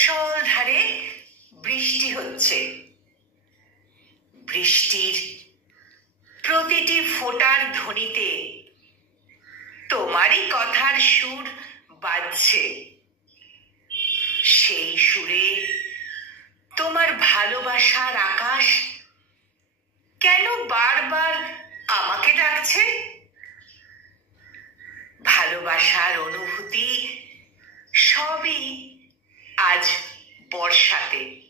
মুষলধারে বৃষ্টি হচ্ছে। বৃষ্টির প্রতিটি ফোঁটার ধ্বনিতে তোমারই কথার সুর বাজছে। সেই সুরে তোমার ভালোবাসার আকাশ কেন বারবার আমাকে ডাকছে? ভালোবাসার অনুভূতি সবই আজ বর্ষাতে।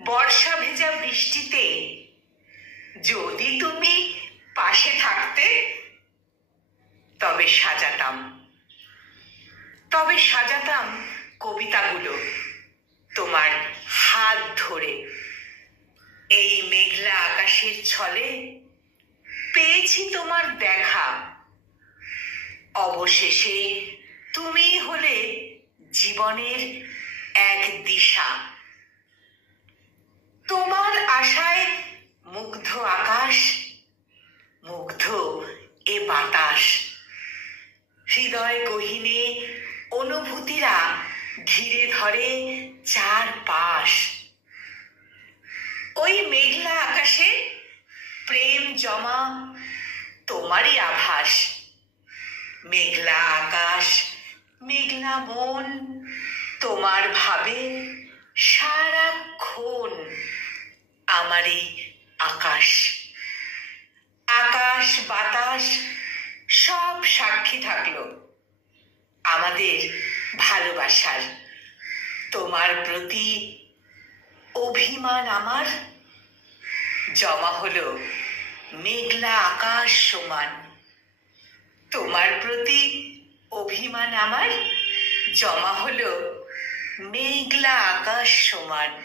বর্ষা ভেজা বৃষ্টিতে যদি তুমি পাশে থাকতে, তবে সাজাতাম কবিতাগুলো তোমার হাত ধরে। এই মেঘলা আকাশের ছলে পেয়েছি তোমার দেখা। অবশেষে তুমি হলে জীবনের এক দিশা। তোমার আশায় মুগ্ধ আকাশ, মুগ্ধ এ বাতাস। হৃদয় গহীনে অনুভূতিরা ঘিরে ধরে চারপাশ। ওই মেঘলা আকাশে প্রেম জমা তোমারই আভাস। মেঘলা আকাশ, মেঘলা মন তোমার ভাবে সারাক্ষণ। আমারই আকাশ, আকাশ বাতাস সব সাক্ষী থাকলো আমাদের ভালোবাসার। তোমার প্রতি অভিমান আমার জমা হলো মেঘলা আকাশ সমান। তোমার প্রতি অভিমান আমার জমা হলো মেঘলা আকাশ সমান।